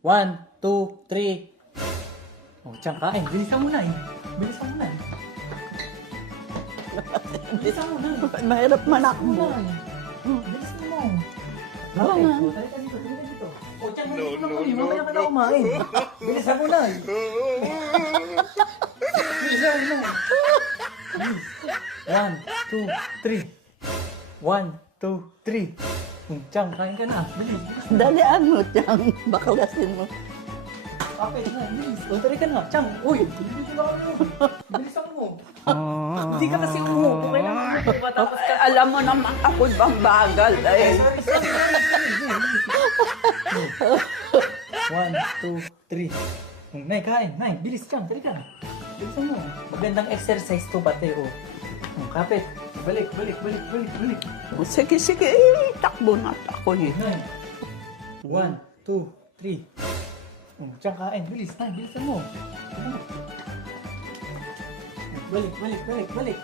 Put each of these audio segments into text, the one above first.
1, 2, 3. Oh, tiyang kain. Bilisan mo na eh. Bilisan mo na eh. Bilisan mo na eh. Mahirap Bilisan manakbo. mo na eh. Bilisan mo. Oo Okay. nga. Oh, talika dito, talika dito. Oh, tiyang bilisan mo na kami. Mamaya ka na kumain. Bilisan mo na eh. Bilisan mo na. 1, 2, 3. 1, 2, 3. Tiyang, kain ka na. Bilis, bilis. Dalian mo, Tiyang. Baklasin mo. Kapit na, bilis. O, tari ka na. Tiyang, uy, bilis na kami. Bilisan mo. Hindi ka kasi umupo. Kailangan mo matapos ka. Alam mo naman ako bang bagal eh. 1, 2, 3. Nay, kain. Nay, bilis Tiyang. Tari ka na. Bilisan mo. Magandang exercise to pati, o. Kapit. Balik, balik, balik, balik, balik. Sige, sige. Eh, takbo na ako eh. Nay. 1, 2, 3. Tiyang kain. Bilis, Nay. Bilisan mo. Ano? Balik, balik, balik, balik.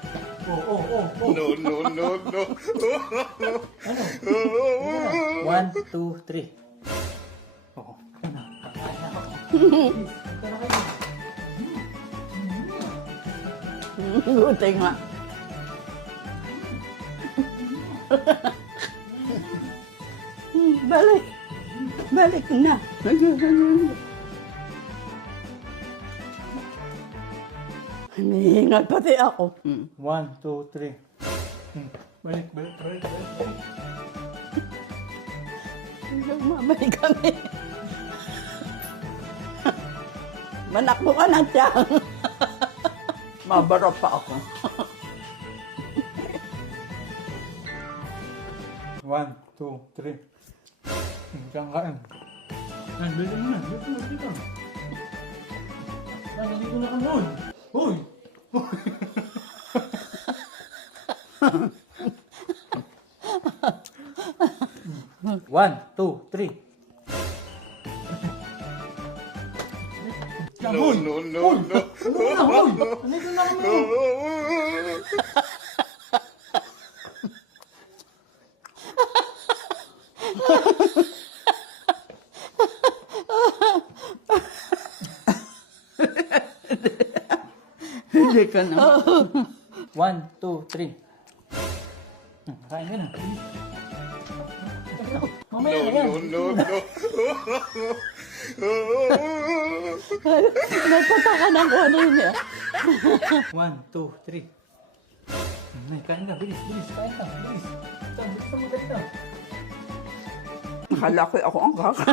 Oh. No. Ano? 1, 2, 3. Oo. Kaya na. Kakain na ako. Please, kaya na kayo. Buti nga. Balik. Balik na. Hinihingal pati ako. 1, 2, 3. Balik, balik, balik, balik, balik. Mamay kami. Manakbo ka na, Tiyang. Mabaro pa ako. 1, 2, 3. Kaya kain. Ay, balik mo na. Balik mo, balik mo. Ay, nandito na kami. Uy! 1, 2, 3. No. Nandito na kami. Hindi ka na. 1, 2, 3. Kain ka na. Mamaya na yan. No. Nagpataka ng kung ano yun eh. 1, 2, 3. Nay, kain ka. Bilis, bilis. Kain ka. Bilis. Bilis mo dali ka. Akala ko ako ang kaka.